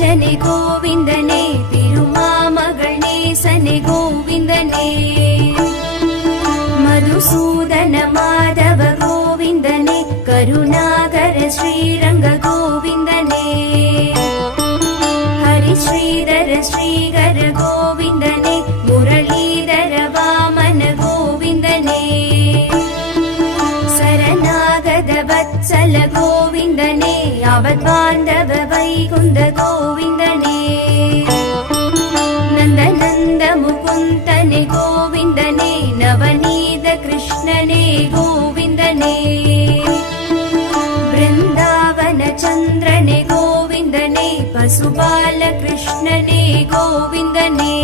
ராஜனே கோவிந்தனே, திருமாமகள் நேசனே கோவிந்தனே, மதுசூதன மாதவ கோவிந்தனே, கருணாகர ஸ்ரீரங்க கோவிந்தனே, ஹரி ஸ்ரீதர ஸ்ரீகர கோவிந்தனே, முரளீதர வாமன கோவிந்தனே, சரணாகத வத்சல கோவிந்தனே, அவத்பாந்தவ வைகுந்த கோவிந்தனே, நந்த நந்த முகுந்தனே கோவிந்தனே, நவநீத கிருஷ்ணனே கோவிந்தனே, பிருந்தாவன சந்திரனே கோவிந்தனே, பசுபால கிருஷ்ணனே கோவிந்தனே,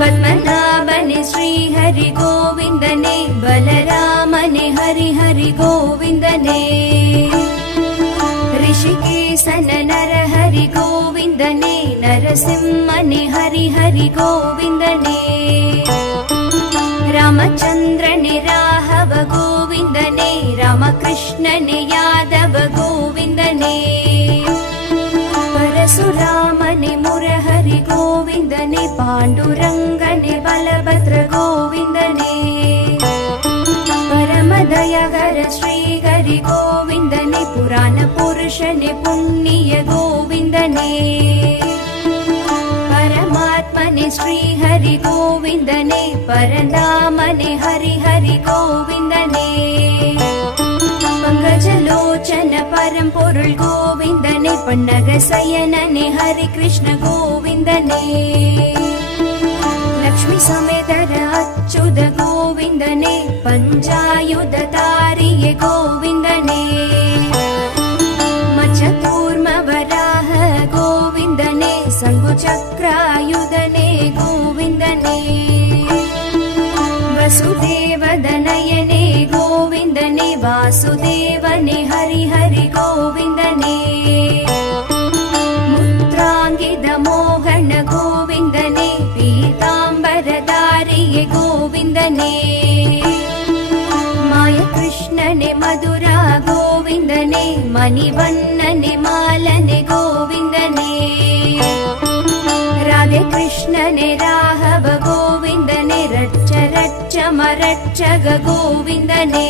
பத்மநாபனே ஸ்ரீஹரி கோவிந்தனே, பலராமனே ஹரி ஹரி கோவிந்தனே, ரிஷிகேசன நரஹரி கோவிந்தனே, நரசிம்மனே ஹரி ஹரி கோவிந்தனே, ராமச்சந்திரனே ராഘவ கோவிந்தனே, ராமகிருஷ்ணனே யாதவ கோவிந்தனே, பரசுராமனே முரஹரி கோவிந்தனே, பாண்டுரங்கனே பலபத்ர கோவிந்தனே, பரமதயகர ஸ்ரீஹரி கோவிந்தனே, புராண புருஷனே புண்ணிய கோவிந்தனே, பரமாத்மனே ஸ்ரீஹரி கோவிந்தனே, பரந்தாமனே ஹரி ஹரி கோவிந்தனே, பங்கஜலோச்சன பரம்பொருள் கோவிந்தனே, பன்னக சயனனே ஹரி கிருஷ்ண கோவிந்தனே, லக்ஷ்மி சமேதர அச்சுத கோவிந்தனே, பஞ்சாயுத தாரிய கோவிந்தனே, மச்சகூர்ம வராஹ கோவிந்தனே, சங்கு சக்ராயுதனே கோவிந்தனே, வசுதேவதனயனே கோவிந்தனே, வாசுதேவனே ஹரி ஹரி கோவிந்தனே, முத்ராங்கித மோகன கோவிந்தனே, பீதாம்பரதாரிய கோவிந்தனே, மாய கிருஷ்ணனே மதுரா கோவிந்தனே, மணிவண்ணனே மாலனே கோவிந்தனே, ராதே கிருஷ்ணனே ராഘவ கோவிந்தனே, ரட்ச ரட்ச மரட்சக கோவிந்தனே,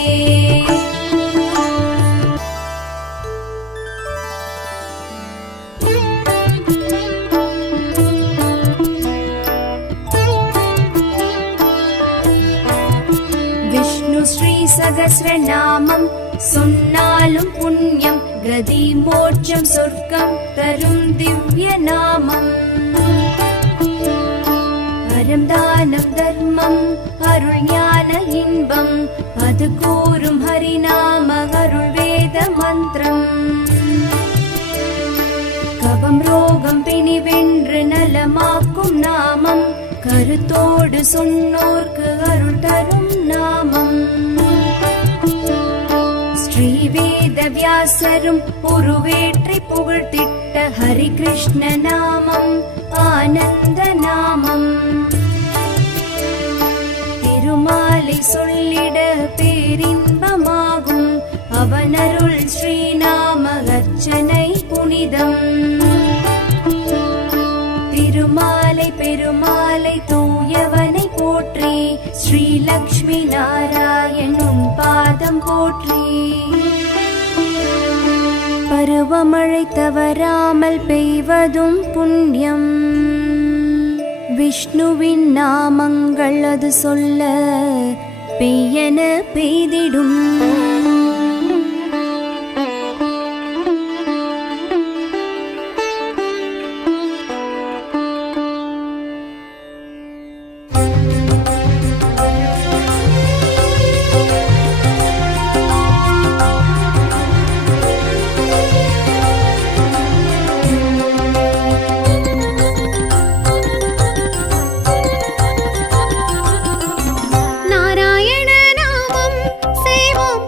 விஷ்ணு ஸ்ரீ சகஸ்ரநாமம் சொன்னாலும் புண்ணியம், கதி மோட்சம் சொர்க்கம் தரும் திவ்ய நாமம், அறம் தானம் தர்மம் அருள் ஞான இன்பம், அது கூறும் ஹரிநாம அருள் வேத மந்திரம், கபம் ரோகம் பிணி வென்று நலமாக்கும் நாமம், கருத்தோடு சொன்னோர்க்கு அருள் தரும் நாமம், ஸ்ரீவேத வியாசரும் உருவேற்றி புகழ்த்திட்ட ஹரி கிருஷ்ண நாமம் ஆனந்த நாமம், திருமாலை சொல்லிட பேரின்பமாகும், அவனருள் ஸ்ரீநாம அர்ச்சனை புனிதம், திருமாலை பெருமாலை தூயவனை போற்றி, ஸ்ரீ லக்ஷ்மி நாராயணும் பாதம் போற்றி, பருவமழை தவறாமல் பெய்வதும் புண்ணியம், விஷ்ணுவின் நாமங்கள் அது சொல்ல பெய்யென பெய்திடும், நாராயண நாமம் செய்வோம்.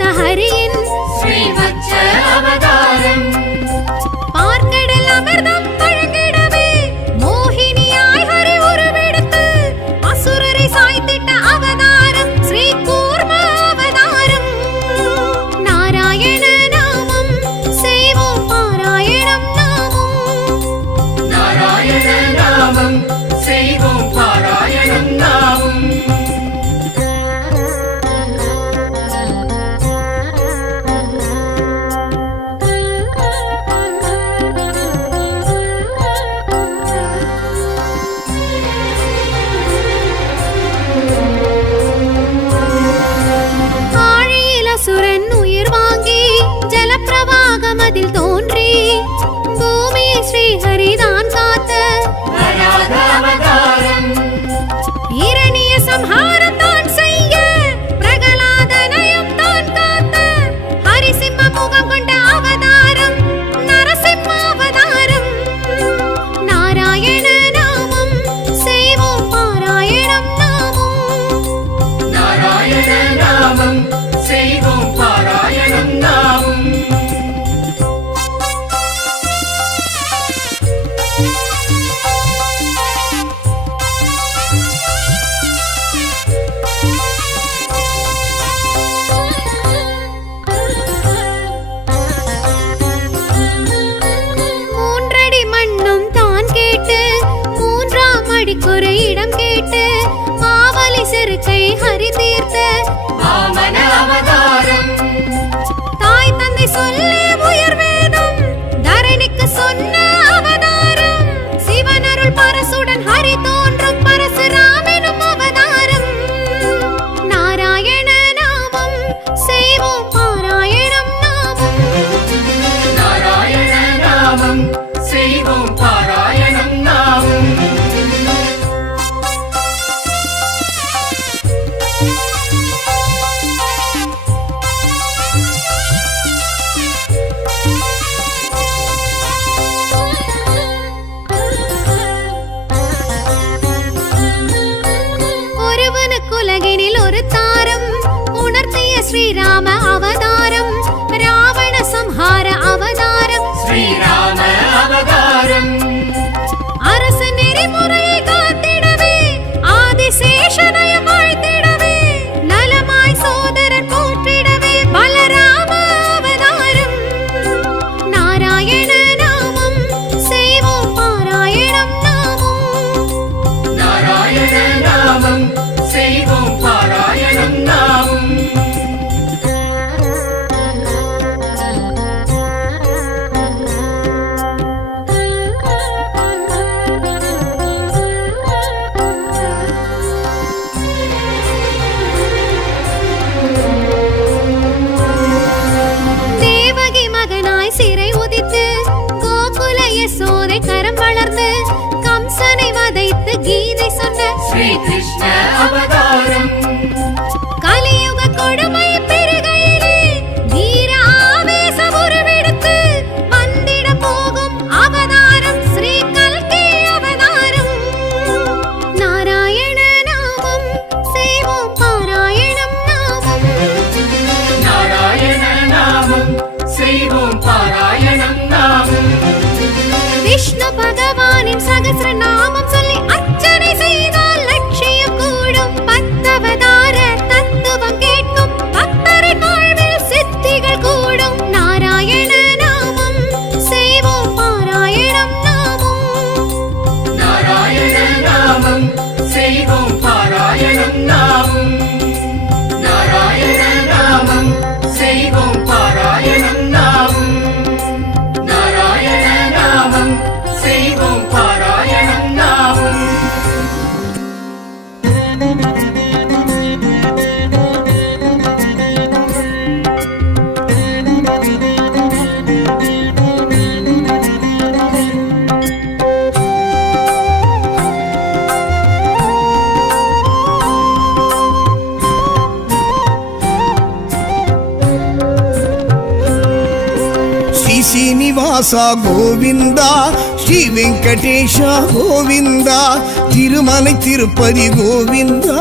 கொடுத்த ஹரியின் ஸ்ரீவத்ச அவதாரம். பார்க்கடல் அமிர்தம் வழங்கிடவே மோகினியாய் ஹரி உருவெடுத்து அசுரரை சாய்த்திட்ட அவதாரம் ஸ்ரீ கூர்ம அவதாரம். நாராயண நாமம் செய்வோம் பாராயணம் நாமம். நாராயண நாமம் செய்வோம் பாராயணம் நாமம். சுரன் உயிர் வாங்கி ஜலப்பிரவாகம் அதில் தோன்றி பூமியை ஸ்ரீஹரிதான் காத்த வராக அவதாரம். இரணிய சம்ஹாரம் தான் செய்ய பிரகலாதனையும் தான் காத்த ஹரிசிம்ம முகம் கொண்ட அவதாரம் நரசிம்ம அவதாரம். நாராயண நாமம் செய்வோம் பாராயணம் நாமம். நாராயண நாமம் செய்வோம் பாராயணம் நாமம். மூன்றடி மண்ணும் தான் கேட்டு மூன்றாம் அடிக்குறை இடம் கேட்டு மாவலி செருக்கை ஹரி தீர்த்த வாமன அவதாரம். தாய் தந்தை சொல்லே உயர் வேதம் தரணிக்கு சொன்ன அவதாரம். சிவனருள் பரசுடன் ஹரி தோன்றும் பரசுராமெனும் அவதாரம். நாராயண நாமம் செய்வோம் பாராயணம் நாமம். நாராயண நாமம் செய்வோம் பாராயணம் நாமம். ஒருவனுக்குலகினில் ஒரு தாரம் உணர்த்திய ஸ்ரீராம அவதாரம். ராவண சம்ஹார அவதாரம் ஸ்ரீராம அவதாரம். அரச நெறிமுறையை காத்திடவே ஆதிசேஷனை வாழ்த்திடவே நலமாய் சோதரன் போற்றிடவே பலராம அவதாரம். நாராயண நாமம் செய்வோம் பாராயணம் நாமம். நாராயண நாமம் செய்வோம் பாராயணம் நாமம். தேவகி மகனாய் சிறை உதித்து கோகுல யசோதை கரம் வளர்ந்து கம்சனை வதைத்து கீதை சொன்ன ஸ்ரீ கிருஷ்ண அவதாரம். கலியுக கொடுமை பெருகையிலே வீர ஆவேச உருவெடுத்து வந்திட போகும் அவதாரம் ஸ்ரீ கல்கி அவதாரம். நாராயண நாமம் செய்வோம் பாராயணம் நாமம். நாராயண நாமம் செய்வோம் பாராயணம் நாமம். விஷ்ணு பகவானின் சகஸ்ர நாமம் சொல்லி அர்ச்சனை செய்தால் லட்சியம் கூடும். பத்தவதார தத்துவம் கேட்கும் பக்தரின் வாழ்வில் சித்திகள் கூடும். நாராயண நாமம் செய்வோம் பாராயணம் நாமம். நாராயண நாமம் செய்வோம் பாராயணம் நாமம். நாராயண நாமம் செய்வோம் பாராயணம் நாமம். நாராயண நாமம் செய்வோம் பாராயணம் நாமம். శ్రీనివాస గోవింద శ్రీ వెంకటేశ గోవింద திருமலை திருப்பதி கோவிந்தா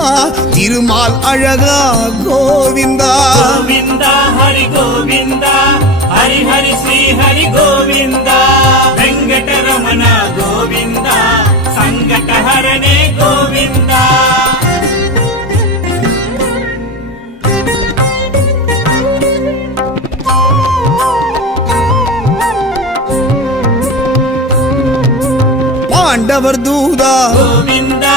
திருமால் அழகா கோவிந்தா கோவிந்தா ஹரி கோவிந்தா ஹரி ஹரி ஸ்ரீ ஹரி கோவிந்தா வெங்கடரமண கோவிந்தா சங்கடஹரணே கோவிந்தா பாண்டவர் தூதா கோவிந்தா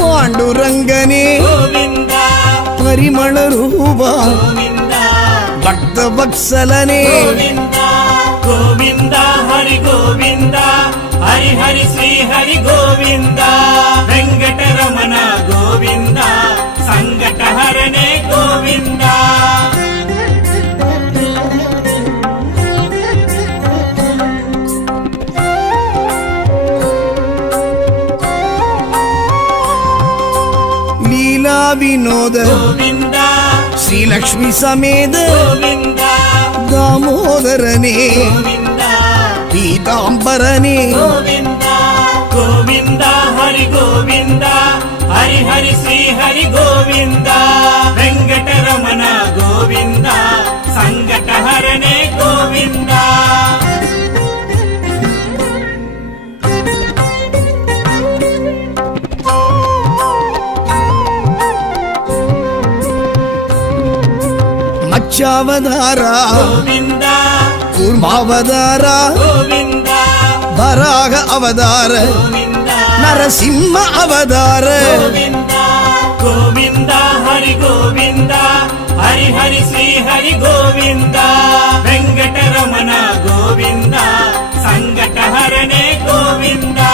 பாண்டுரங்கனே கோவிந்தா பரிமள ரூபா கோவிந்தா பக்த வத்சலனே கோவிந்தா கோவிந்தா ஹரி கோவிந்தா ஹரி ஹரி ஸ்ரீ ஹரி கோவிந்தா வெங்கடரமண கோவிந்தா சங்கடஹரணே கோவிந்தா லீலா வினோத கோவிந்தா ஸ்ரீலக்ஷ்மி சமேத கோவிந்தா தாமோதரனே கோவிந்தா பீதாம்பரனே கோவிந்தா கோவிந்தா ஹரி கோவிந்தா ஹரி ஹரி ஸ்ரீ ஹரி கோவிந்தா வெங்கடரமண கோவிந்தா சங்கடஹரணே கோவிந்தா மச்சாவதாரா கோவிந்தா கூர்மாவதாரா கோவிந்தா வராக அவதார கோவிந்தா நரசிம்ம அவதார கோவிந்தா கோவிந்தா ஹரி கோவிந்தா ஹரி ஹரி ஸ்ரீ ஹரி கோவிந்தா வெங்கடரமண கோவிந்தா சங்கடஹரணே கோவிந்தா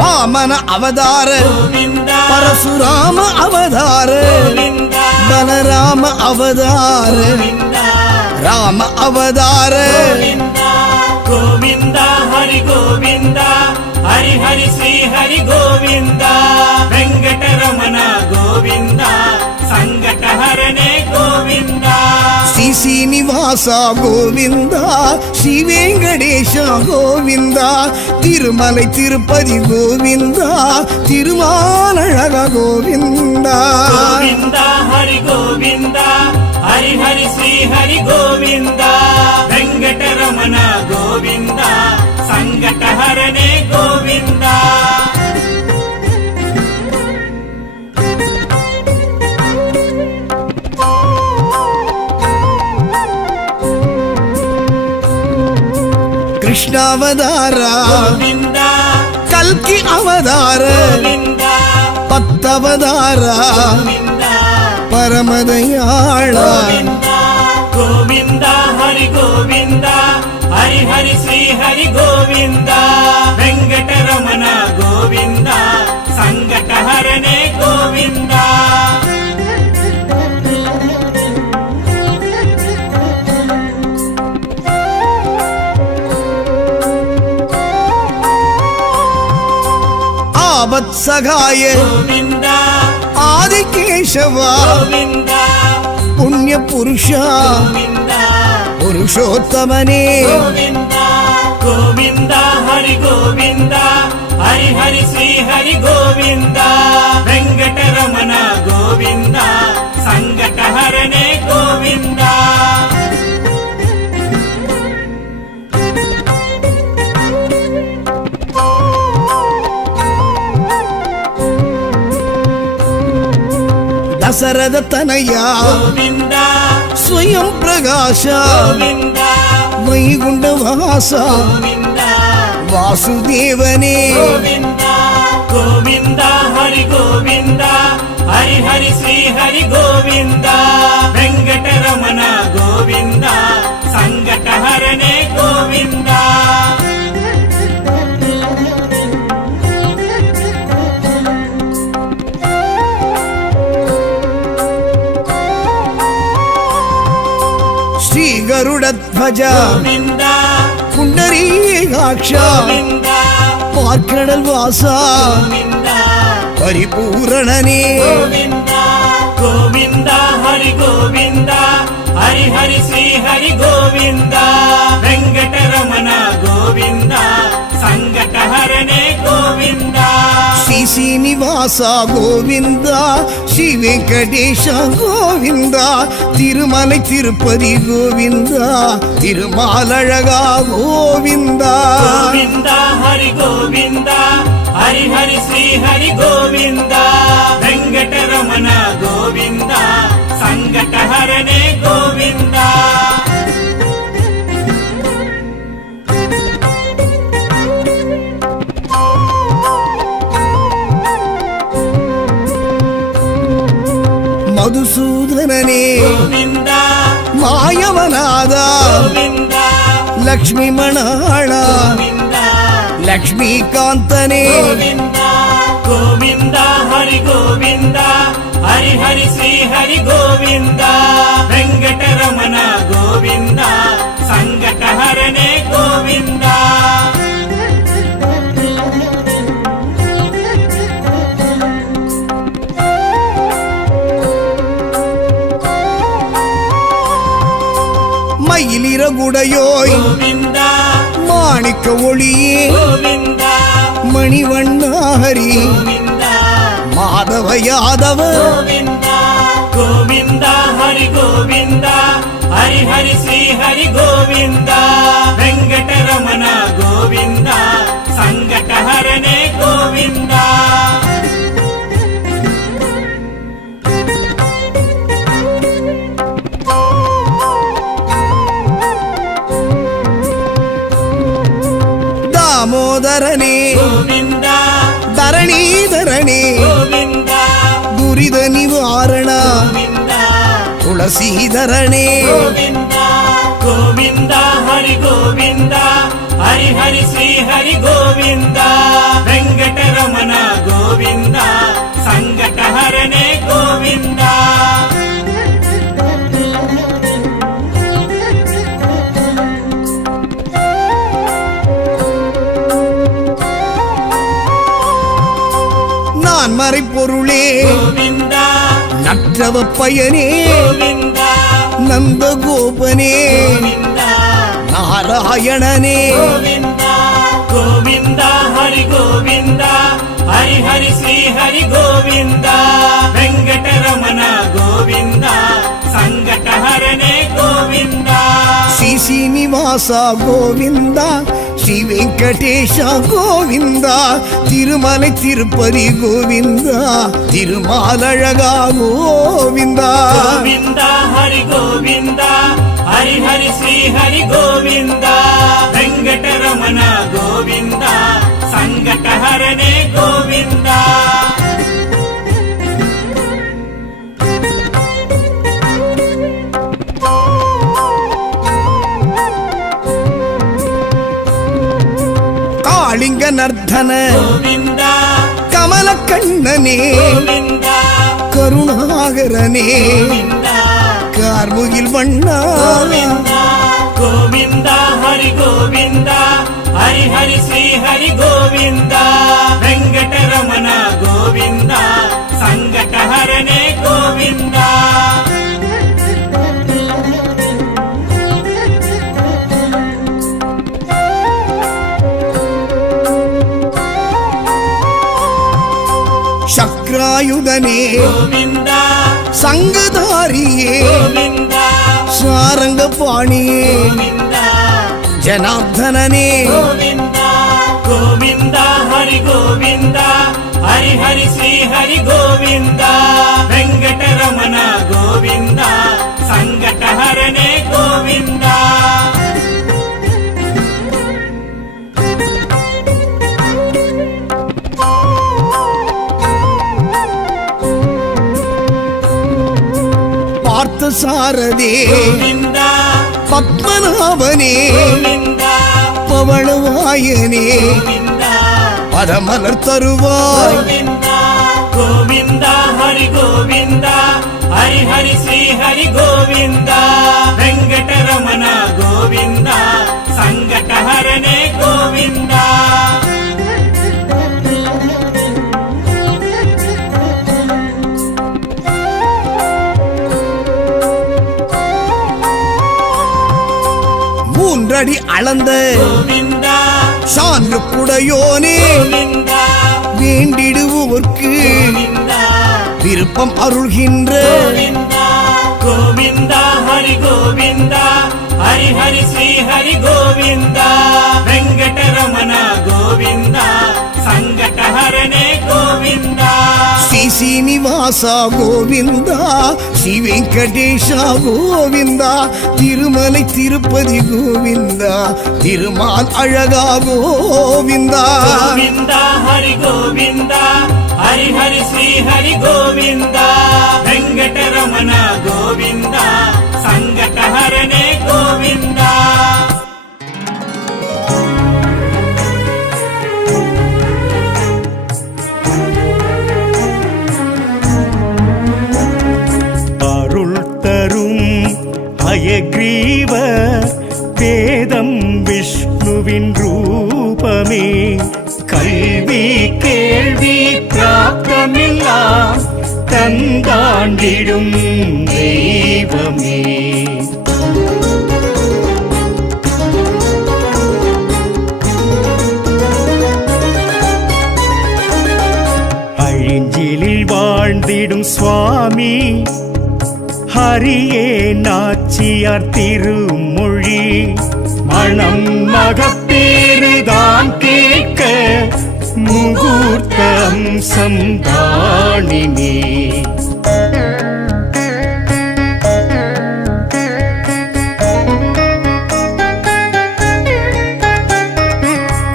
வாமன அவதார கோவிந்தா பரசுராம அவதார கோவிந்தா பலராம அவதார கோவிந்தா ராம அவதார கோவிந்தா கோவிந்தா ஹரி கோவிந்தா ஹரி ஹரி ஸ்ரீ ஹரி கோவிந்தா வெங்கடரமண கோவிந்தா சங்கடஹரணே கோவிந்தா ஸ்ரீ சீனிவாச கோவிந்தா ஸ்ரீ வெங்கடேஷ கோவிந்தா திருமலை திருப்பதி கோவிந்தா திருமாலழக கோவிந்தா கோவிந்தா ஹரி கோவிந்தா ஹரி ஹரி ஸ்ரீ ஹரி கோவிந்தா வெங்கடரமண கோவிந்தா சங்கடஹரணே கோவிந்தா கிருஷ்ணாவதாரா கோவிந்தா கல்கி அவதார கோவிந்தா பத்தவதாரா கோவிந்தா பரமதயாளா கோவிந்தா கோவிந்தா ஹரி கோவிந்தா ஹரி ஹரி ஸ்ரீ ஹரி கோவிந்தா வெங்கடரமண கோவிந்தா சங்கடஹரணே கோவிந்தா ஆபத் சகாய கோவிந்தா ஆதிகேசவா கோவிந்தா புண்ணிய புருஷா கோவிந்தா புருஷோத்தமனே கோவிந்தா கோவிந்தா ஹரி கோவிந்தா ஹரி ஹரி ஸ்ரீ ஹரி கோவிந்தா வெங்கடரமண கோவிந்தா சங்கடஹரணே கோவிந்தா தசரத தனயா கோவிந்தா ஸ்வயம் பிரகாஷா கோவிந்தா வைகுண்ட வாசா கோவிந்தா வாசுதேவனே கோவிந்தா கோவிந்தா ஹரி கோவிந்தா ஹரி ஹரி ஸ்ரீ ஹரி கோவிந்தா வெங்கடரமண கோவிந்தா சங்கடஹரணே கோவிந்தா ஸ்ரீ கருடத்வஜ கோவிந்தா புண்டரீகாட்சா கோவிந்தா பார்க்கடல் வாசா கோவிந்தா பரிபூரணனே கோவிந்தா கோவிந்தா ಹರಿ ಶ್ರೀ ಹರಿ ಗೋವಿಂದ ವೆಂಕಟರಮಣ ಗೋವಿಂದ ಸಂಕಟ ಹರನೆ ಗೋವಿಂದ ಶ್ರೀ ಶ್ರೀನಿವಾಸ ಗೋವಿಂದ ಶ್ರೀ ವೆಂಕಟೇಶ ಗೋವಿಂದ ತಿರುಮலை ತಿರುಪತಿ ಗೋವಿಂದ ತಿರುಮಾಲழகா ಗೋವಿಂದ ಗೋವಿಂದ ಹರಿ ಗೋವಿಂದ ಹರಿ ಹರಿ ಶ್ರೀ ಹರಿ ಗೋವಿಂದ ವೆಂಕಟರಮಣ ಗೋವಿಂದ ಸಂಕಟ ಹರನೆ ಗೋವಿಂದ ಮಧುಸೂದನನೇ ಗೋವಿಂದ ಮಾಯವನಾದ ಗೋವಿಂದ ಲಕ್ಷ್ಮೀ ಮಣಾಳ ಗೋವಿಂದ ಲಕ್ಷ್ಮೀಕಾಂತನೇ ಗೋವಿಂದ ಗೋವಿಂದ ಹರಿ ಗೋವಿಂದ ಹರಿ ಹರಿ ಶ್ರೀ ಹರಿ ಗೋವಿಂದ ವೆಂಕಟರಮಣ ಗೋವಿಂದ ಸಂಕಟ ಹರನೆ ಗೋವಿಂದ மயிலிறகுடையோய் ಗೋವಿಂದ மாணிக்க ஒளியே ಗೋವಿಂದ மணிவண்ண ஹரி ಗೋವಿಂದ மாதவ யாதவ ಗೋವಿಂದ ಗೋವಿಂದ ಹರಿ ಗೋವಿಂದ ಹರಿ ಹರಿ ಶ್ರೀ ಹರಿ ಗೋವಿಂದ ವೆಂಕಟರಮಣ ಗೋವಿಂದ ಸಂಕಟ ಹರನೆ ಗೋವಿಂದ தாமோதரனே ಗೋವಿಂದ தரணீதரனே ಗೋವಿಂದ துரித நிவாரண ಗೋವಿಂದ துளசீதரனே ಗೋವಿಂದ ಗೋವಿಂದ ಹರಿ ಗೋವಿಂದ ಹರಿ ಹರಿ ಶ್ರೀ ಹರಿ ಗೋವಿಂದ ವೆಂಕಟರಮಣ ಗೋವಿಂದ ಸಂಕಟ ಹರನೆ ಗೋವಿಂದ நான் மறைப்பொருளே ಗೋವಿಂದ நற்றவ பயனே ಗೋವಿಂದ நந்தகோபனே ಗೋವಿಂದ நாராயணனே ಗೋವಿಂದ ಗೋವಿಂದ ಹರಿ ಗೋವಿಂದ ಹರಿ ಹರಿ ಶ್ರೀ ಹರಿ ಗೋವಿಂದ ವೆಂಕಟರಮಣ ಗೋವಿಂದ ಸಂಕಟ ಹರನೆ ಗೋವಿಂದ ಶ್ರೀ ಶ್ರೀನಿವಾಸ ಗೋವಿಂದ ಶ್ರೀ ವೆಂಕಟೇಶ ಗೋವಿಂದ ತಿರುಮலை ತಿರುಪತಿ ಗೋವಿಂದ ತಿರುಮಾಲழகா ಗೋವಿಂದ ಗೋವಿಂದ ಹರಿ ಗೋವಿಂದ ಹರಿ ಹರಿ ಶ್ರೀ ಹರಿ ಗೋವಿಂದ ವೆಂಕಟರಮಣ ಗೋವಿಂದ ಸಂಕಟ ಹರನೆ ಗೋವಿಂದ ಕಾಳಿಂಗ ನರ್ಧನ ಗೋವಿಂದ ಕಮಲ ಕಣ್ಣನೇ ಗೋವಿಂದ ಕರುಣಾಗರನೇ ಗೋವಿಂದ ಕಾರ್ಮುಗಿಲ್ ಬಣ್ಣ ಗೋವಿಂದ ಗೋವಿಂದ ಹರಿ ಗೋವಿಂದ ಹರಿ ಹರಿ ಶ್ರೀ ಹರಿ ಗೋವಿಂದ ವೆಂಕಟರಮಣ ಗೋವಿಂದ ಸಂಕಟ ಹರನೆ ಗೋವಿಂದ ಶಕ್ರಾಯುಧನೇ ಗೋವಿಂದ ಸಂಗಧಾರಿಯೇ ಗೋವಿಂದ ಸಾರಂಗ ಪಾಣಿಯೇ ಗೋವಿಂದ ಜನಾರ್ದನನೇ ಗೋವಿಂದ ಗೋವಿಂದ ಹರಿ ಗೋವಿಂದ ಹರಿ ಹರಿ ಶ್ರೀ ಹರಿ ಗೋವಿಂದ ವೆಂಕಟರಮಣ ಗೋವಿಂದ ಸಂಕಟ ಹರನೆ ಗೋವಿಂದ பார்த்த சாரதே ಗೋವಿಂದ பத்மநாபனே ಗೋವಿಂದ பவளவாயனே ಗೋವಿಂದ பதமலர் தருவாய் ಗೋವಿಂದ ಗೋವಿಂದ ಹರಿ ಗೋವಿಂದ ಹರಿ ಹರಿ ಶ್ರೀ ಹರಿ ಗೋವಿಂದ ವೆಂಕಟರಮಣ ಗೋವಿಂದ ಸಂಕಟ ಹರನೆ ಗೋವಿಂದ 6 அடி அளந்த கோவிந்தா சான்று புடையோனே கோவிந்தா வேண்டிடுவோர்க்கு கோவிந்தா விருப்பம் அருள்கின்ற கோவிந்தா கோவிந்தா ஹரி கோவிந்தா ஹரி ஹரி ஸ்ரீ ஹரி கோவிந்தா வெங்கடரமண கோவிந்தா சங்கடஹரணே கோவிந்தா శ్రీ శ్రీనివాస గోవింద శ్రీ వెంకటేశ గోవింద తిరుమలై తిరుపతి గోవింద తిరుమాల్ అழகா గోవింద கோவிந்தா ஹரி கோவிந்தா ஹரி ஹரி ஸ்ரீ ஹரி கோவிந்தா வெங்கடரமண கோவிந்தா சங்கடஹரணே கோவிந்தா அருள் தரும் ஹயக்ரீவ வேதம் விஷ்ணுவின் ரூபமே கல்வி கேள்வி பிராப்தமெல்லாம் தந்தாண்டிடும் தெய்வமே அழிஞ்சிலில் வாழ்ந்திடும் சுவாமி ஹரியே நாச்சியார் திருமொழி மணம் மகப்பேறுதான் கேட்க முகூர்த்தம் சந்தானினே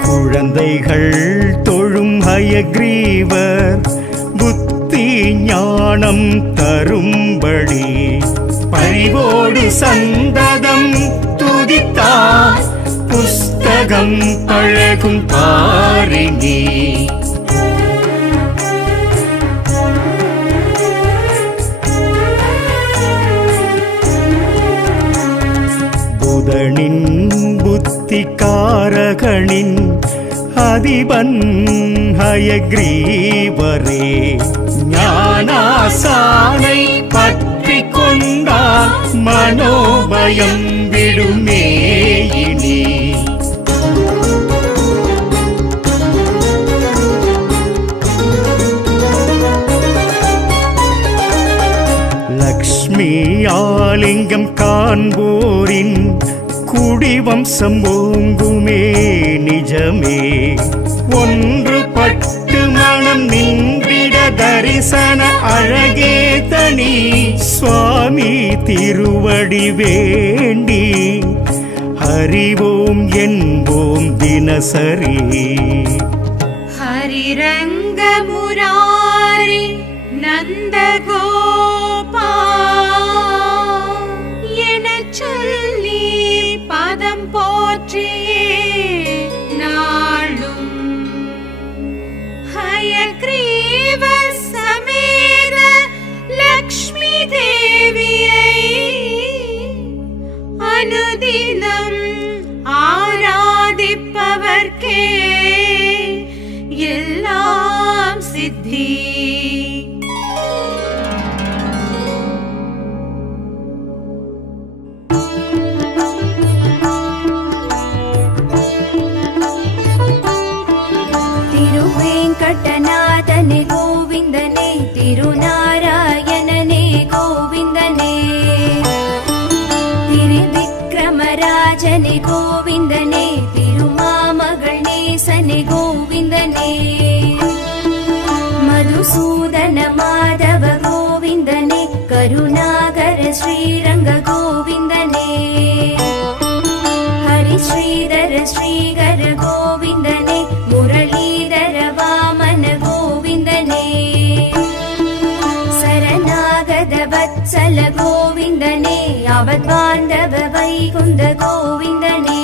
குழந்தைகள் தொழும் ஹயக்ரீவர் புத்தி ஞானம் தரும்படி பரிவோடு சந்ததம் துதித்தார் புஸ்தகம் பழகும் பாரினி புதனின் புத்திகாரகனின் அதிபன் ஹயக்ரீவரே ஞானாசானை பற்றி கொண்டால் மனோபயம் விடுமே இனி லக்ஷ்மி ஆலிங்கம் காண்போரின் குடிவம்சம் ஓங்குமே நிஜமே ஒன்று பட்டு மனம் நின்றிட தரிசன அழகே தனி சுவாமி திருவடி வேண்டி ஹரிவோம் என்போம் தினசரி ஹரிரங்க முராரி நந்த கோபா எனச் சொல்லி பதம் போற்றியே நாளும் ஹயக்ரீவ சமேத லக்ஷ்மி தேவியை அனுதினம் ஆராதிப்பவர்க்கே எல்லாம் சித்தி. திருவேங்கடநாதனே கோவிந்தனே திருநாராயணனே கோவிந்தனே திரிவிக்ரமராஜனே கோவிந்தனே திருமாமகள் நேசனே கோவிந்தனே மதுசூதன மாதவ கோவிந்தனே கருணாகர ஸ்ரீரங்க கோவிந்தனே ஹரி ஸ்ரீதர ஸ்ரீகர கோவிந்தனே முரளீதர வாமன கோவிந்தனே சரணாகத வத்சல கோவிந்தனே அவத்வாந்தவ வைகுந்த கோவிந்தனே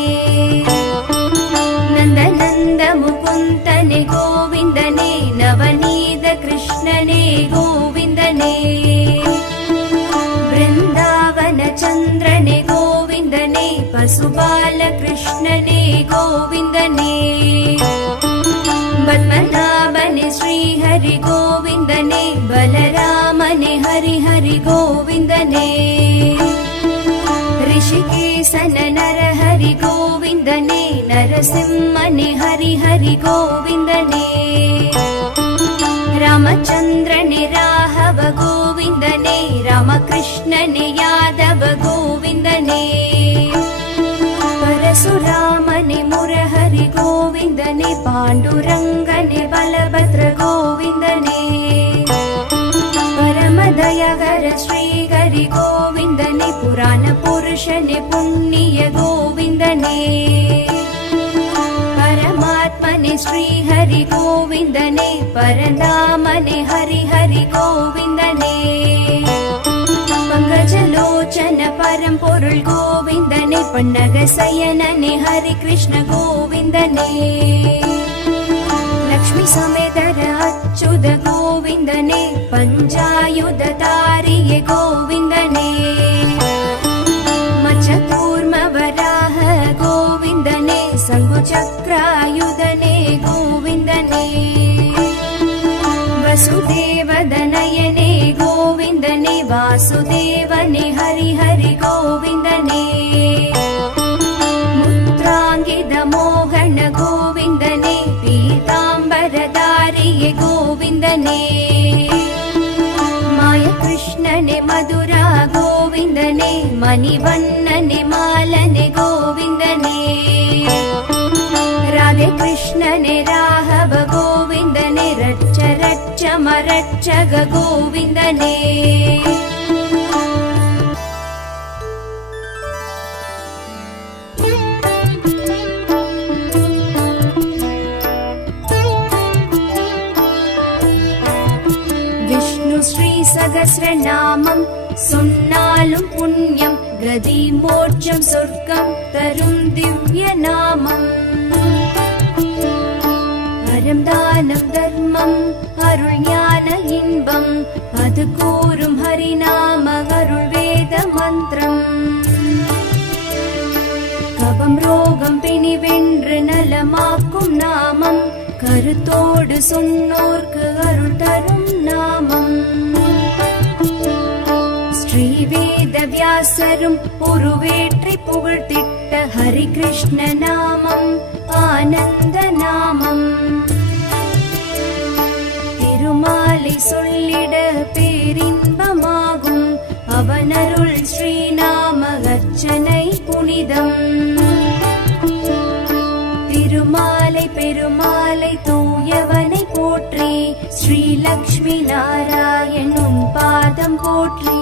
நந்தநந்த முகுந்தனே கோவிந்தனே நவநீத கிருஷ்ணனே கோவிந்தனே பிருந்தாவன சந்திரனே கோவிந்தனே பசுபால கிருஷ்ணனே கோவிந்தனே பத்மநாபனே ஸ்ரீஹரி கோவிந்தனே பலராமனே ஹரி ஹரி கோவிந்தனே ரிஷிகேசன நரஹரி கோவிந்தனே ಗೋವಿಂದನೇ ನರಸಿಂಹನೇ ಹರಿ ಹರಿ ಗೋವಿಂದನೇ ರಾಮಚಂದ್ರನೇ ರಾಘವ ಗೋವಿಂದನೇ ರಾಮಕೃಷ್ಣನೇ ಯಾದವ ಗೋವಿಂದನೇ ಪರಶುರಾಮನೇ ಮುರಹರಿ ಗೋವಿಂದನೇ ಪಾಂಡುರಂಗನೇ ಬಲಭದ್ರ ಗೋವಿಂದನೇ ಪರಮದಯಗರ ಶ್ರೀಹರಿ ಗೋವಿಂದನೇ ಪುರಾಣ ಪುರುಷನೇ ಪುಣ್ಯ ಗೋವಿಂದನೇ ಪರಮಾತ್ಮನೇ ಶ್ರೀಹರಿ ಗೋವಿಂದನೇ ಪರಂಧಾಮನೇ ಹರಿ ಹರಿ ಗೋವಿಂದನೇ ಪಂಕಜಲೋಚನ ಪರಂಪೊರುಳ್ ಗೋವಿಂದನೇ ಪನ್ನಗ ಸಯನನೇ ಹರಿ ಕೃಷ್ಣ ಗೋವಿಂದನೇ ಲಕ್ಷ್ಮೀ ಸಮೇತರ ಅಚ್ಯುತ ಗೋವಿಂದನೇ ಪಂಚಾಯುಧ ದಾರಿಯೇ ಗೋವಿಂದನೇ ಮಚ್ಚಕೂರ್ಮ ವರಾಹ ಗೋವಿಂದನೇ ಸಂಗುಚಕ್ರಾಯುಧನೇ ಗೋವಿಂದನೇ ವಸುದೇವದನಯನೇ ಗೋವಿಂದನೇ ವಾಸುದೇವನೇ ಹರಿ ಹರಿ ಗೋವಿಂದನೇ ಮುತ್ರಾಂಗಿದ ಮೋಹನ ಗೋವಿಂದನೇ ಪೀತಾಂಬರಧಾರಿಯೇ ಗೋವಿಂದನೇ ಮಾಯ ಕೃಷ್ಣನೇ ಮಧುರ ಗೋವಿಂದನೇ ಮಣಿವಣ್ಣನೆ ಮಾಲನೆ ಗೋವಿಂದನೇ ರಾಧೆ ಕೃಷ್ಣನೇ ರಾಘವ ಗೋವಿಂದನೇ ರಚ್ಚ ರಚ್ಚ ಮರಚ್ಚಗ ಗೋವಿಂದನೇ விஷ்ணு ஸ்ரீ சகஸ்ரநாமம் சொன்னாலும் புண்ணியம் கதி மோட்சம் சொர்க்கம் தரும் திவ்ய நாமம் அறம் தானம் தர்மம் அருள் ஞான இன்பம் அது கூறும் ஹரிநாம அருள் வேத மந்திரம் கபம் ரோகம் பிணி வென்று நலமாக்கும் நாமம் கருத்தோடு சொன்னோர்க்கு அருள் தரும் நாமம் ஸ்ரீ வேத வியாசரும் உருவேற்றி புகழ்த்திட்ட ஹரி கிருஷ்ண நாமம் ஆனந்த நாமம் திருமாலை சொல்லிட பேரின்பமாகும் அவனருள் ஸ்ரீநாம அர்ச்சனை புனிதம் திருமாலை பெருமாலை தூயவனை போற்றி ஸ்ரீ லக்ஷ்மி நாராயணும் பாதம் போற்றி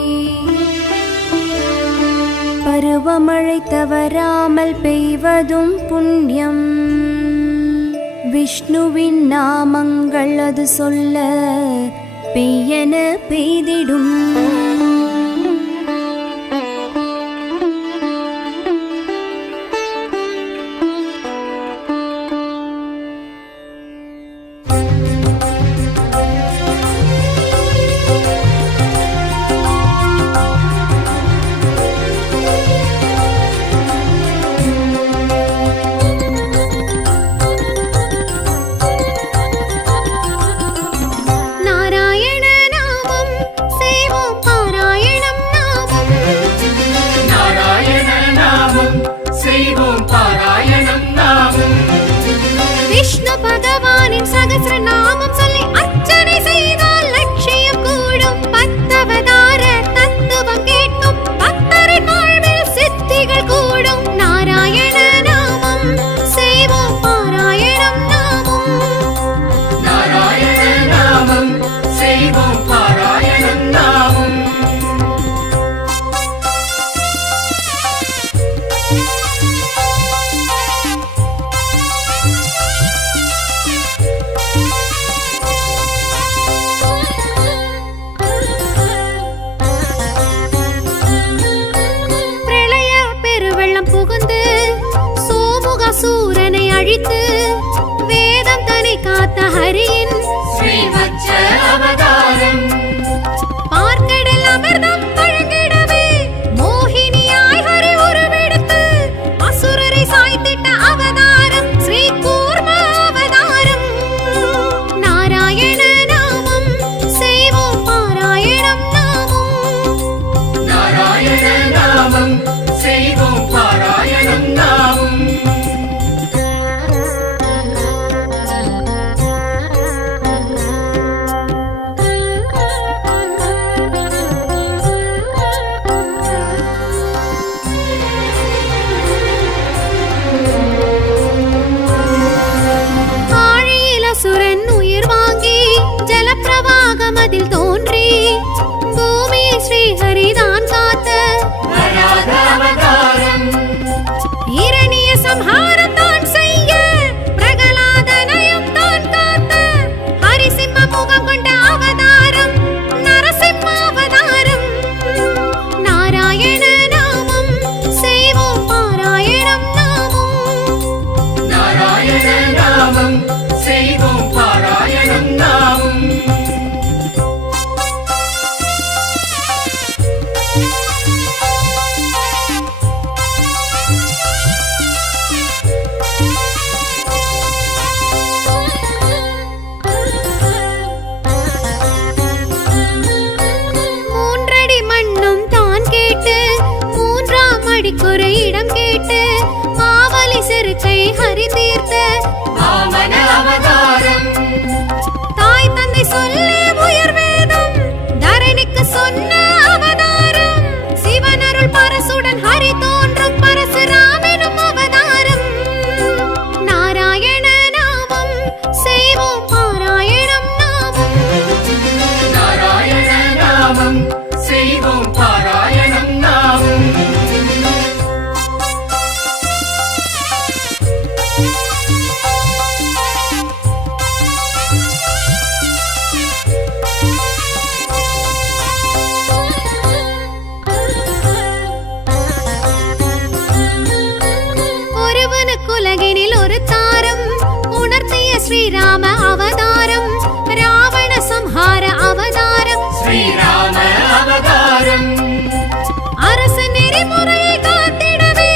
பருவமழை தவறாமல் பெய்வதும் புண்ணியம் விஷ்ணுவின் நாமங்கள் அது சொல்ல பெய்யென பெய்திடும் நாராயண நாமம் செய்வோம் பாராயணம் நாமம் நாராயண நாமம் செய்வோம் பாராயணம் நாமம் விஷ்ணு பகவானின் சகஸ்ர நாமம் சொல்லி அர்ச்சனை செய்தால் லட்சியம் கூடும் பத்தவதார தத்துவம் கேட்கும் பக்தரின் வாழ்வில் சித்திகள் கூடும் நாராயண நாமம் செய்வோம் பாராயணம் நாமம் நாராயண நாமம் செய்வோம் பாராயணம் நாமம் பிரளய பெருவெள்ளம் புகுந்து சோமுகாசூரனை அழித்து வேதம் தன்னை காத்த ஹரியின் ஸ்ரீவத்ச அவதாரம் பார்க்கடல் அமிர்தம் வழங்கிடவே மோகினியாய் ஹரி உருவெடுத்து அசுரரை சாய்த்திட்ட அவதாரம் ஸ்ரீ கூர்ம அவதாரம் நாராயண நாமம் செய்வோம் பாராயணம் நாமம் நாராயண நாமம் செய்வோம் பாராயணம் நாமம் பரீட்சை ஹரி தீர்த்த வாமன அவதாரம் தாய் தந்தை சொல்லி உயர் வேதம் தரணிக்கு சொன்ன அவதாரம் சிவனருள் பரசுடன் ஹரி தோன்றும் பரசுராமெனும் அவதாரம் நாராயண நாமம் செய்வோம் பாராயணம் நாமம் நாராயண நாமம் செய்வோம் பாராயணம் நாமம் ஒருவனுக்குலகினில் ஒரு தாரம் உணர்த்திய ஸ்ரீராம அவதாரம் ராவண சம்ஹார அவதாரம் ஸ்ரீராம அவதாரம் அரச நெறிமுறையை காத்திடவே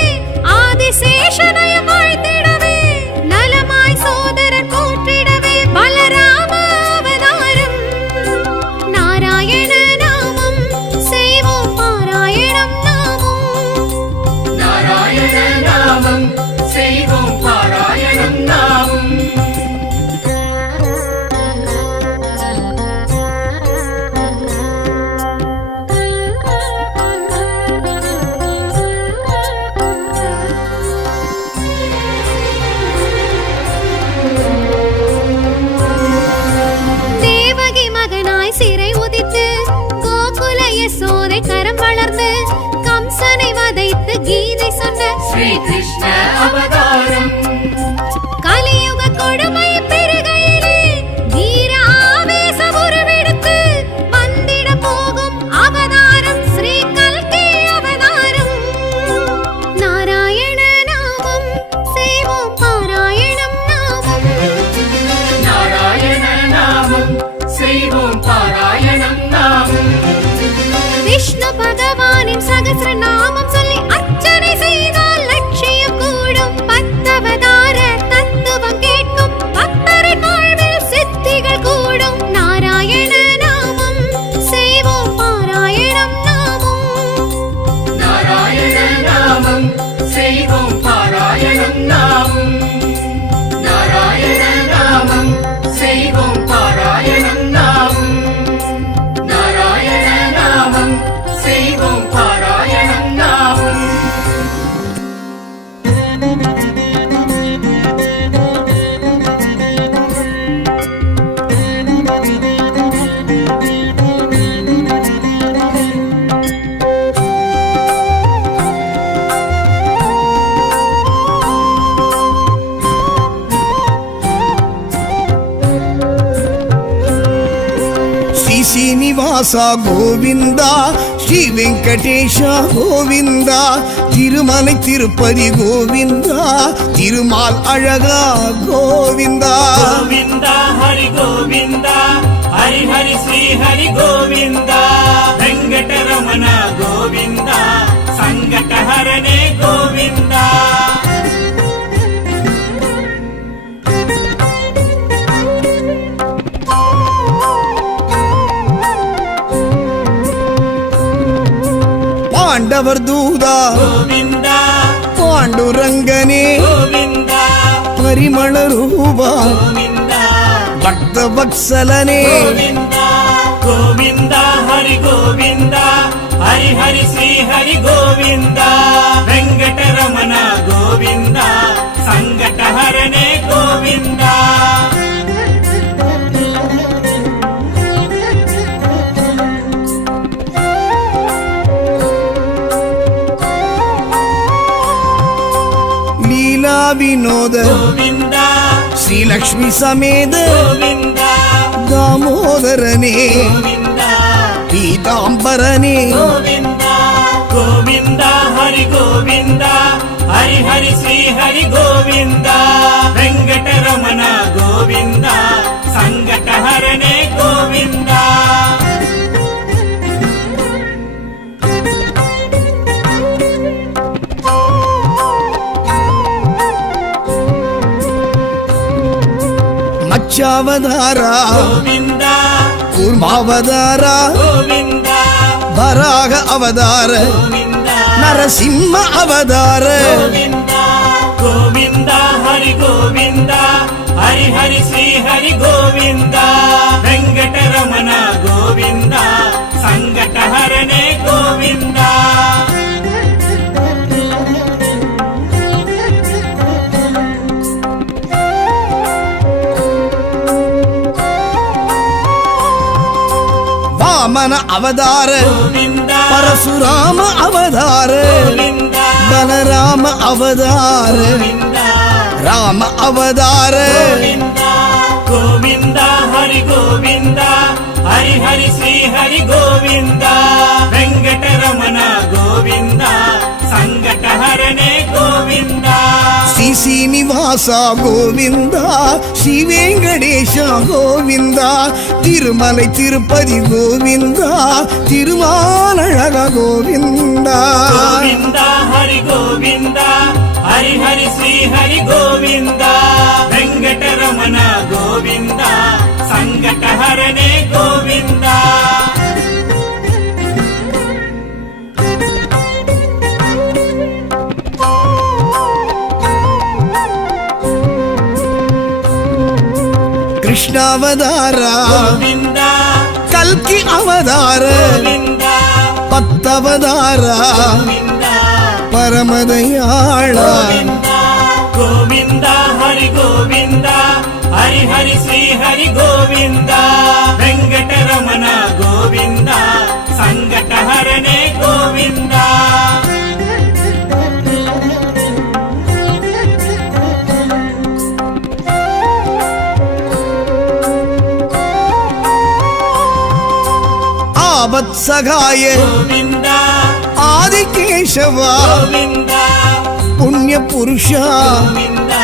ஆதிசேஷனை வாழ்த்திடவே நலமாய் சோதரர் போற்றிடவே பலராம அவதாரம் நாராயண நாமம் செய்வோம் பாராயணம் நாமம் நாராயண நாமம் செய்வோம் பாராயணம் நாமம் தேவகி மகனாய் சிறை உதித்து கோகுல யசோதை கரம் வளர்ந்து கம்சனை வதைத்து கீதை சொன்ன ஸ்ரீ கிருஷ்ண அவதாரம் கலியுக கொடுமை பெருகையிலே வீர ஆவேச உருவெடுத்து வந்திட போகும் அவதாரம் ஸ்ரீ கல்கி அவதாரம் நாராயண நாமம் செய்வோம் பாராயணம் நாமம் நாராயண நாமம் செய்வோம் பாராயணம் நாமம் விஷ்ணு பகவானின் சகஸ்ர நாமம் சொல்லி அர்ச்சனை செய்தால் லட்சியம் கூடும் பத்தவதார தத்துவம் கேட்கும் பக்தரின் வாழ்வில் சித்திகள் கூடும் நாராயண நாமம் செய்வோம் பாராயணம் நாமம் நாராயண நாமம் செய்வோம் பாராயணம் நாமம் நாராயண நாமம் செய்வோம் பாராயணம் நாமம் நாராயண நாமம் செய்வோம் பாராயணம் நாமம் శ్రీ శ్రీనివాస గోవింద శ్రీ వెంకటేశ గోవింద తిరుమலை తిరుపతి గోవింద తిరుమాల్ అழகா గోవింద గోవింద హరి గోవింద హరి హరి శ్రీ హరి గోవింద వెంకటరమణ గోవింద సంకటహరణే గోవింద పాండవర్ దూదా గోవింద పాండురంగనే గోవింద పరిమళ రూప గోవింద భక్త వత్సలనే గోవింద గోవింద హరి గోవింద హరి హరి శ్రీ హరి గోవింద వెంకటరమణ గోవింద సంకటహరణే గోవింద లీలా వినోద గోవింద శ్రీలక్ష్మి సమేత గోవింద దామోదరనే గోవింద పీతాంబరనే గోవింద గోవింద హరి గోవింద హరి హరి శ్రీ హరి గోవింద వెంకటరమణ గోవింద సంకటహరణే గోవింద మత్స్యావతార గోవింద కూర్మావతార గోవింద వరాహ అవతార గోవింద నరసింహ అవతార గోవింద గోవింద ಗೋವಿಂದ ಹರಿ ಗೋವಿಂದ ಹರಿ ಹರಿ ಶ್ರೀ ಹರಿ ಗೋವಿಂದ ವೆಂಕಟರಮಣ ಗೋವಿಂದ ಸಂಕಟಹರನೆ ಗೋವಿಂದ ವಾಮನ ಅವತಾರ ಗೋವಿಂದ ಪರಶುರಾಮ ಅವತಾರ ಗೋವಿಂದ ಬಲರಾಮ ಅವತಾರ ಗೋವಿಂದ ರಾಮ ಅವತಾರ ಗೋವಿಂದ ಗೋವಿಂದ ಹರಿ ಗೋವಿಂದ ಹರಿ ಹರಿ ಶ್ರೀ ಹರಿ ಗೋವಿಂದ ವೆಂಕಟರಮಣ ಗೋವಿಂದ ಸಂಕಟಹರನೆ ಗೋವಿಂದ ಶ್ರೀ ಶ್ರೀನಿವಾಸ ಗೋವಿಂದ ಶ್ರೀ ವೆಂಕಟೇಶ ಗೋವಿಂದ ತಿರುಮಲೈ ತಿರುಪತಿ ಗೋವಿಂದ ತಿರುಮಾಲழக ಗೋವಿಂದ ಗೋವಿಂದ ಹರಿ ಗೋವಿಂದ ಹರಿ ಹರಿ ಶ್ರೀ ಹರಿ ಗೋವಿಂದ ವೆಂಕಟರಮಣ ಗೋವಿಂದ ಸಂಕಟಹರನೆ ಗೋವಿಂದ ಕೃಷ್ಣಾವತಾರ ಗೋವಿಂದ ಕಲ್ಕಿ ಅವತಾರ ಗೋವಿಂದ ಪತ್ತವತಾರ ಗೋವಿಂದ ಪರಮದಯಾಳ ಗೋವಿಂದ ಗೋವಿಂದ ಹರಿ ಗೋವಿಂದ ಹರಿ ಹರಿ ಶ್ರೀ ಹರಿ ಗೋವಿಂದ ವೆಂಕಟರಮಣ ಗೋವಿಂದ ಸಂಕಟಹರನೆ ಗೋವಿಂದ ಆವತ್ಸಗಾಯ ಗೋವಿಂದ ಆದಿಕೇಶವ ಗೋವಿಂದ ಪುಣ್ಯ ಪುರುಷ ಗೋವಿಂದ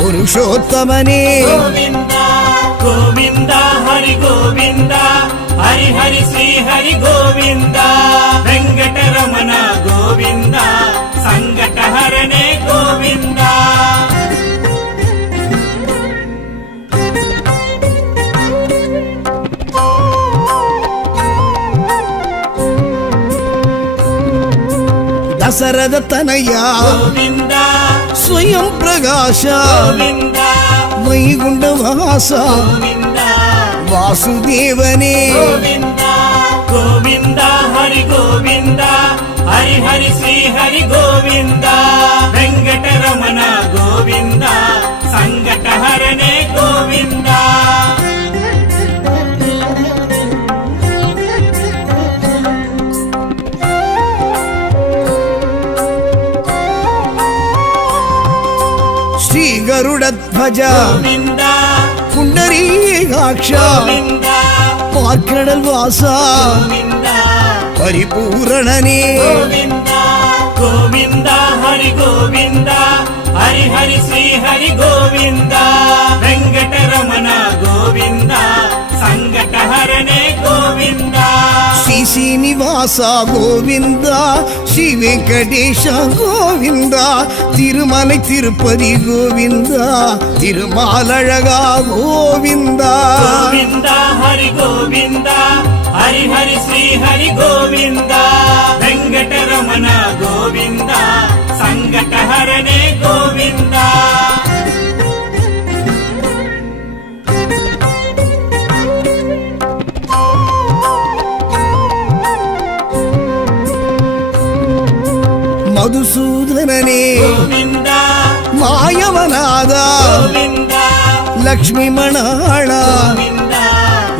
ಪುರುಷೋತ್ತಮನೇ ಗೋವಿಂದ ಗೋವಿಂದ ಹರಿ ಗೋವಿಂದ ಹರಿ ಹರಿ ಶ್ರೀ ಹರಿ ಗೋವಿಂದ ವೆಂಕಟರಮಣ ಗೋವಿಂದ ಸಂಕಟಹರನೆ ಗೋವಿಂದ ದಸರದ ತನಯ ಗೋವಿಂದ ಸ್ವಯಂ ಪ್ರಕಾಶ ಗೋವಿಂದ ವೈಗುಂಡ ವಾಸ ಗೋವಿಂದ ವಾಸುದೇವನೇ ಗೋವಿಂದ ಗೋವಿಂದ ಹರಿ ಗೋವಿಂದ ಹರಿ ಹರಿ ಶ್ರೀ ಹರಿ ಗೋವಿಂದ ವೆಂಕಟರಮಣ ಗೋವಿಂದ ಸಂಕಟಹರನೆ ಗೋವಿಂದ ಶ್ರೀ ಗರುಡ ಧ್ವಜ ಗೋವಿಂದ ಪುಂಡರೀಕಾಕ್ಷ ಗೋವಿಂದ ಪಾರ್ಕಡಲ್ ವಾಸ ಗೋವಿಂದ ಪರಿಪೂರಣನೇ ಗೋವಿಂದ ಗೋವಿಂದ ಹರಿ ಗೋವಿಂದ ಹರಿ ಹರಿ ಶ್ರೀ ಹರಿ ಗೋವಿಂದ ವೆಂಕಟರಮಣ ಗೋವಿಂದ ಸಂಕಟಹರನೆ ಗೋವಿಂದ ಶ್ರೀ ಶ್ರೀನಿವಾಸ ಗೋವಿಂದ ಶ್ರೀ ವೆಂಕಟೇಶ ಗೋವಿಂದ ತಿರುಮಲೈ ತಿರುಪತಿ ಗೋವಿಂದ ತಿರುಮಾಲழக ಗೋವಿಂದ ಗೋವಿಂದ ಹರಿ ಗೋವಿಂದ ಹರಿ ಹರಿ ಶ್ರೀ ಹರಿ ಗೋವಿಂದ ವೆಂಕಟರಮಣ ಗೋವಿಂದ ಸಂಕಟಹರನೆ ಗೋವಿಂದ ಮಧುಸೂದನನೇ ಗೋವಿಂದ ಮಾಯವನಾದ ಗೋವಿಂದ ಲಕ್ಷ್ಮೀ ಮಣಾಳ ಗೋವಿಂದ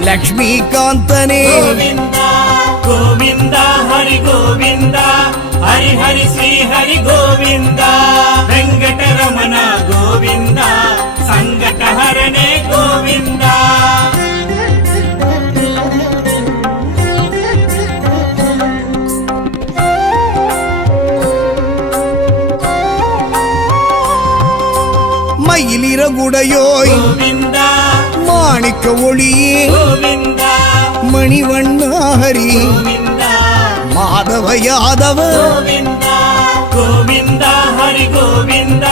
ಲಕ್ಷ್ಮೀಕಾಂತನೇ ಗೋವಿಂದ ಗೋವಿಂದ ಹರಿ ಗೋವಿಂದ ಹರಿ ಹರಿ ಶ್ರೀ ಹರಿ ಗೋವಿಂದ ವೆಂಕಟರಮಣ ಗೋವಿಂದ ಸಂಕಟಹರನೆ ಗೋವಿಂದ மயிலிற குடையோய் ಗೋವಿಂದ மாணிக்க ஒளியே ಗೋವಿಂದ மணிவண்ணாஹரி ಗೋವಿಂದ மாதவ யாதவ ಗೋವಿಂದ ಗೋವಿಂದ ಹರಿ ಗೋವಿಂದ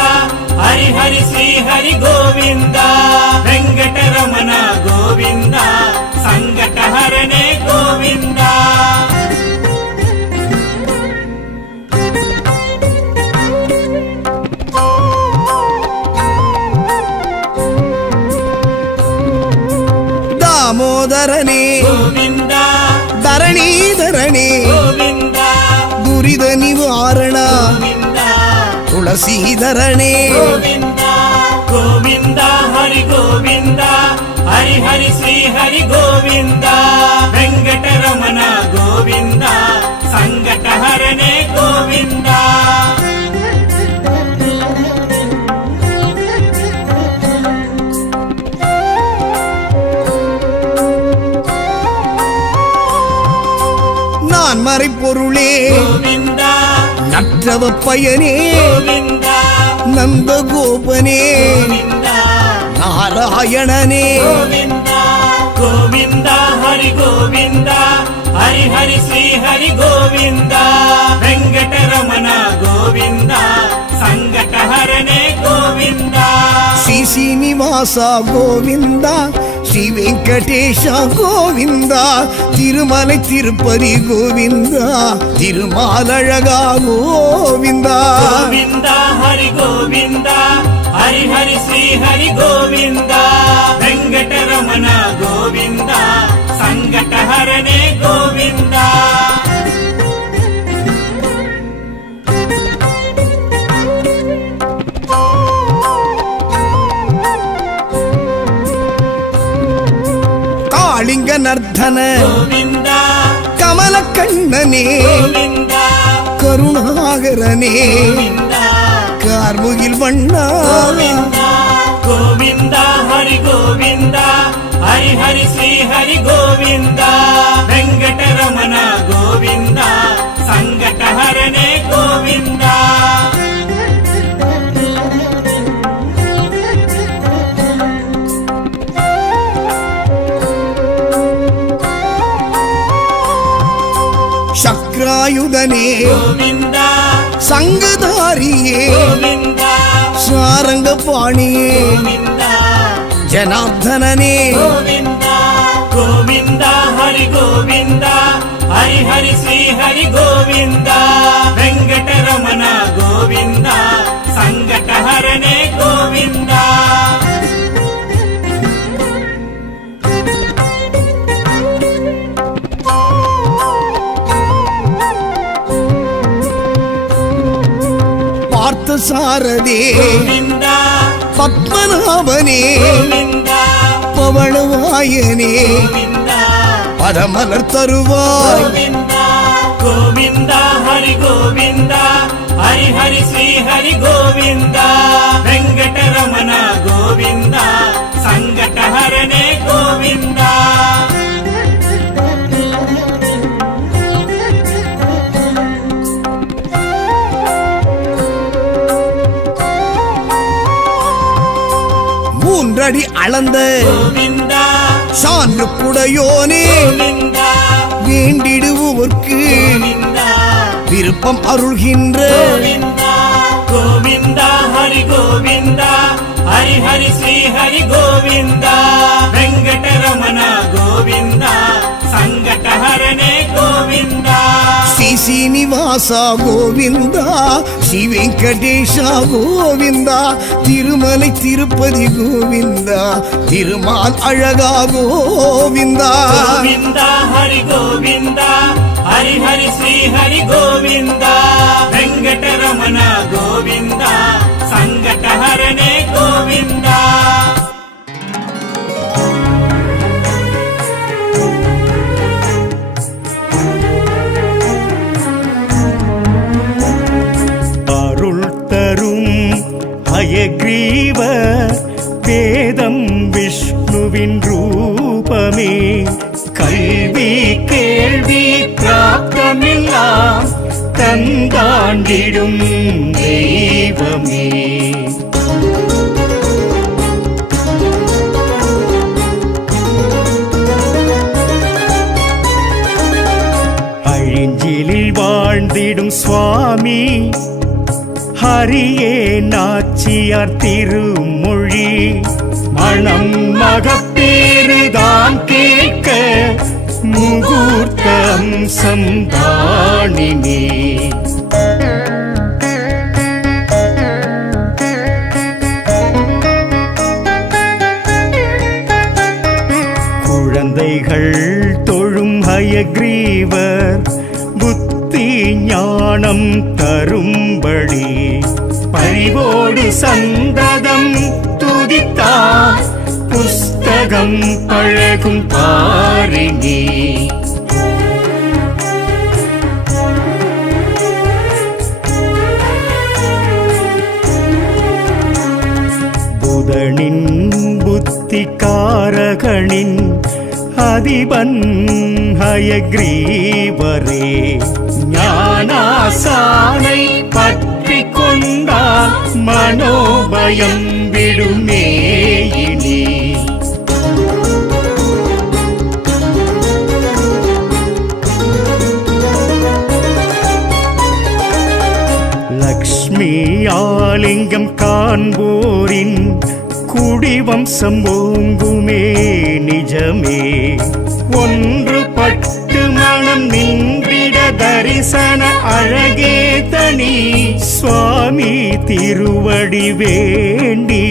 ಹರಿ ಹರಿ ಶ್ರೀ ಹರಿ ಗೋವಿಂದ ವೆಂಕಟರಮಣ ಗೋವಿಂದ ಸಂಕಟಹರನೆ ಗೋವಿಂದ தாமோதரனே ಗೋವಿಂದ தரணீதரனே ಗೋವಿಂದ துரித நிவாரண ಗೋವಿಂದ துளசீதரனே ಗೋವಿಂದ ಗೋವಿಂದ ಹರಿ ಗೋವಿಂದ ಹರಿ ಹರಿ ಶ್ರೀ ಹರಿ ಗೋವಿಂದ ವೆಂಕಟರಮಣ ಗೋವಿಂದ ಸಂಕಟಹರನೇ ಗೋವಿಂದ நான் மறைப்பொருளே ಗೋವಿಂದ நற்றவ பயனே ಗೋವಿಂದ நந்தகோபனே ಗೋವಿಂದ நாராயணனே ಗೋವಿಂದ ಗೋವಿಂದ ಹರಿ ಗೋವಿಂದ ಹರಿ ಹರಿ ಶ್ರೀ ಹರಿ ಗೋವಿಂದ ವೆಂಕಟರಮಣ ಗೋವಿಂದ ಸಂಕಟಹರನೇ ಗೋವಿಂದ ಶ್ರೀ ಶ್ರೀನಿವಾಸ ಗೋವಿಂದ ஸ்ரீ வெங்கடேஷ கோவிந்தா திருமலை திருப்பதி கோவிந்தா திருமாலழகா கோவிந்தா ಗೋವಿಂದ ಹರಿ ಗೋವಿಂದ ಹರಿ ಹರಿ ಶ್ರೀ ಹರಿ ಗೋವಿಂದ ವೆಂಕಟರಮಣ ಗೋವಿಂದ ಸಂಕಟಹರನೇ ಗೋವಿಂದ காளிங்க நர்த்தன ಗೋವಿಂದ கமல கண்ணனே ಗೋವಿಂದ கருணாகரனே ಗೋವಿಂದ கார்முகில் வண்ணா ಗೋವಿಂದ ಗೋವಿಂದ ಹರಿ ಗೋವಿಂದ ಹರಿ ಹರಿ ಶ್ರೀ ಹರಿ ಗೋವಿಂದ ವೆಂಕಟರಮಣ ಗೋವಿಂದ ಸಂಕಟಹರನೇ ಗೋವಿಂದ சக்ராயுதனே ಗೋವಿಂದ சங்கதாரியே ಗೋವಿಂದ சாரங்க பாணியே ಗೋವಿಂದ ஜனார்தனனே ಗೋವಿಂದ ಗೋವಿಂದ ಹರಿ ಗೋವಿಂದ ಹರಿ ಹರಿ ಶ್ರೀ ಹರಿ ಗೋವಿಂದ ವೆಂಕಟರಮಣ ಗೋವಿಂದ ಸಂಕಟಹರನೇ ಗೋವಿಂದ பார்த்த சாரதே ಗೋವಿಂದ பத்மநாபனே ಗೋವಿಂದ பவளவாயனே ಗೋವಿಂದ பதமலர் தருவாய் ಗೋವಿಂದ ಗೋವಿಂದ ಹರಿ ಗೋವಿಂದ ಹರಿ ಹರಿ ಶ್ರೀ ಹರಿ ಗೋವಿಂದ ವೆಂಕಟರಮಣ ಗೋವಿಂದ ಸಂಕಟಹರನೇ ಗೋವಿಂದ மூன்றடி அளந்த ಗೋವಿಂದ சான்று குடையோனே ಗೋವಿಂದ வேண்டிடுவோர்க்கு ಗೋವಿಂದ விருப்பம் அருள்கின்ற ಗೋವಿಂದ ಗೋವಿಂದ ಹರಿ ಗೋವಿಂದ ಹರಿ ಹರಿ ಶ್ರೀ ಹರಿ ಗೋವಿಂದ ವೆಂಕಟರಮಣ ಗೋವಿಂದ ಸಂಕಟಹರನೇ ಗೋವಿಂದ ஸ்ரீ சீனிவாசா கோவிந்தா ஸ்ரீ வெங்கடேஷா கோவிந்தா திருமலை திருப்பதி கோவிந்தா திருமால் அழகா கோவிந்தா ಗೋವಿಂದ ಹರಿ ಗೋವಿಂದ ಹರಿ ಹರಿ ಶ್ರೀ ಹರಿ ಗೋವಿಂದ ವೆಂಕಟರಮಣ ಗೋವಿಂದ ಸಂಕಟಹರನೇ ಗೋವಿಂದ அருள் தரும் அயக்ரீவ வேதம் விஷ்ணுவின் ரூபமே கல்வி கேள்வி பிராப்தமெல்லாம் தந்தாண்டிடும் தெய்வமே அழிஞ்சிலில் வாழ்ந்திடும் சுவாமி ஹரியே நாச்சியார் திருமொழி மணம் மகப்பேறுதான் கேட்க முகூர்த்த அம்சம் தானினே ஞானம் தரும்படி பரிவோடு சந்ததம் துதித்தார் புஸ்தகம் பழகும் பாரினி. புதனின் புத்திகாரகனின் அதிபன் ஹயக்ரீவரே ஞானாசானை பற்றி கொண்டால் மனோபயம் விடுமே இனி. லக்ஷ்மி ஆலிங்கம் காண்போரின் குடிவம்சம் ஓங்குமே நிஜமே. ஒன்றுபட்டு மனம் நின்றிட தரிசன அழகே தனி. சுவாமி திருவடி வேண்டி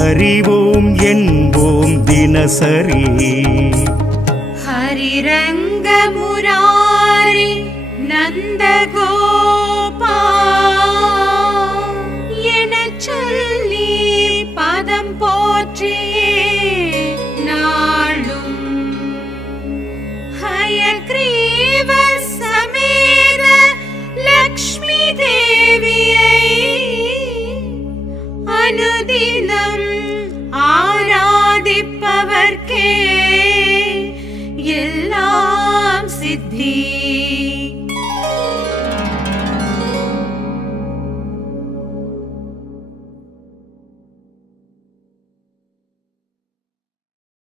அறிவோம் என்போம் தினசரி. ஹரிரங்க முராரி நந்தகோபா எனச் சொல்லி பதம் போற்றி